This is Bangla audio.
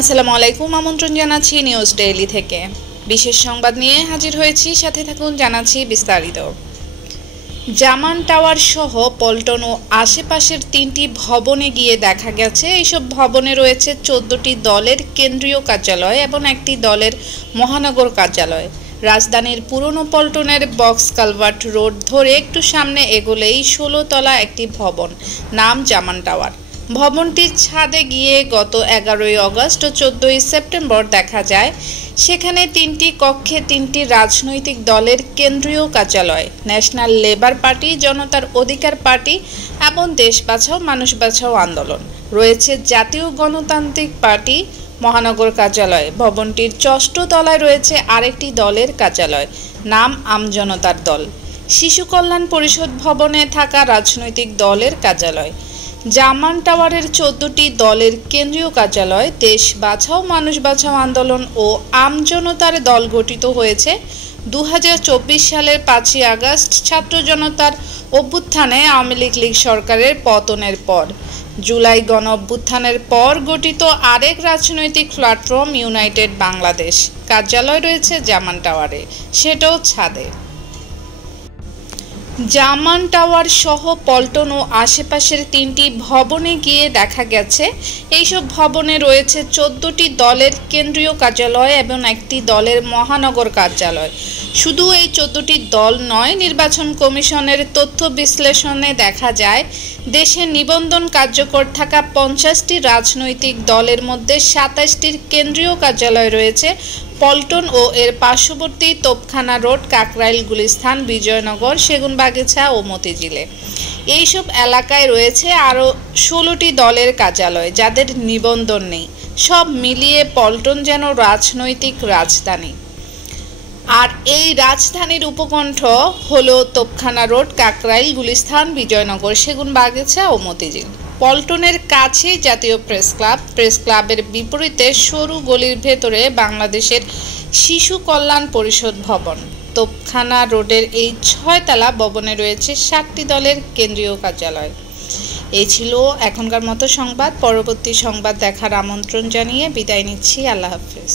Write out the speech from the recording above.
আসসালামু আলাইকুম। আমন্ত্রণ জানাচ্ছি নিউজ ডেইলি থেকে। বিশেষ সংবাদ নিয়ে হাজির হয়েছি, সাথে থাকুন, জানাচ্ছি বিস্তারিত। জামান টাওয়ার সহ পল্টন ও আশেপাশের 3টি ভবনে গিয়ে দেখা গেছে এইসব ভবনে রয়েছে 14টি দলের কেন্দ্রীয় কার্যালয় এবং একটি দলের মহানগর কার্যালয়। রাজধানীর পুরনো পল্টনের বক্স কালভার্ট রোড ধরে একটু সামনে এগোলেই 16 তলা একটি ভবন, নাম জামান টাওয়ার। ভবনটির ছাদে গিয়ে গত 11ই আগস্ট ও 14ই সেপ্টেম্বর দেখা যায় সেখানে 3টি কক্ষে 3টি রাজনৈতিক দলের কেন্দ্রীয় কার্যালয়, ন্যাশনাল লেবার পার্টি, জনতার অধিকার পার্টি এবং দেশ বাঁচাও মানুষ বাঁচাও আন্দোলন। রয়েছে জাতীয় গণতান্ত্রিক পার্টি মহানগর কার্যালয়। ভবনটির 6ষ্ঠ তলায় রয়েছে আরেকটি দলের কার্যালয়, নাম আমজনতার দল। শিশু কল্যাণ পরিষদ ভবনে থাকা রাজনৈতিক দলের কার্যালয়। জামান টাওয়ারের 14টি দলের কেন্দ্রীয় কার্যালয়, দেশ বাঁচাও মানুষ বাঁচাও আন্দোলন ও আমজনতার দল গঠিত হয়েছে 2024 সালের 5ই আগস্ট ছাত্র জনতার অভ্যুত্থানে আওয়ামী লীগ সরকারের পতনের পর। জুলাই গণ অভ্যুত্থানের পর গঠিত আরেক রাজনৈতিক প্ল্যাটফর্ম ইউনাইটেড বাংলাদেশ কার্যালয় রয়েছে জামান টাওয়ারে, সেটাও ছাদে। জামান টাওয়ার সহ পল্টন ও আশেপাশের 3টি ভবনে গিয়ে দেখা গেছে এইসব ভবনে রয়েছে 14টি দলের কেন্দ্রীয় কার্যালয় এবং একটি দলের মহানগর কার্যালয়। শুধু এই 14টি দল নয়, নির্বাচন কমিশনের তথ্য বিশ্লেষণে দেখা যায় দেশে নিবন্ধন কার্যকর থাকা 50টি রাজনৈতিক দলের মধ্যে 27টির কেন্দ্রীয় কার্যালয় রয়েছে পল্টন ও এর পার্শ্ববর্তী তোপখানা রোড, কাকরাইল, গুলিস্তান, বিজয়নগর, সেগুনবাগিচা ও মতিঝিলে। এইসব এলাকায় রয়েছে আরও 16টি দলের কার্যালয় যাদের নিবন্ধন নেই। সব মিলিয়ে পল্টন যেন রাজনৈতিক রাজধানী। আর এই রাজধানীর উপকণ্ঠ হলো তোপখানা রোড, কাকরাইল, গুলিস্তান, বিজয়নগর, সেগুনবাগিচা ও মতিঝিল। পল্টনের কাছেই জাতীয় প্রেস ক্লাবের বিপরীতে সরু গলির ভেতরে বাংলাদেশের শিশু কল্যাণ পরিষদ ভবন। তোপখানা রোডের এই 6 তলা ভবনে রয়েছে 7টি দলের কেন্দ্রীয় কার্যালয়। এই ছিল এখনকার মতো সংবাদ। পরবর্তী সংবাদ দেখার আমন্ত্রণ জানিয়ে বিদায় নিচ্ছি। আল্লাহ হাফেজ।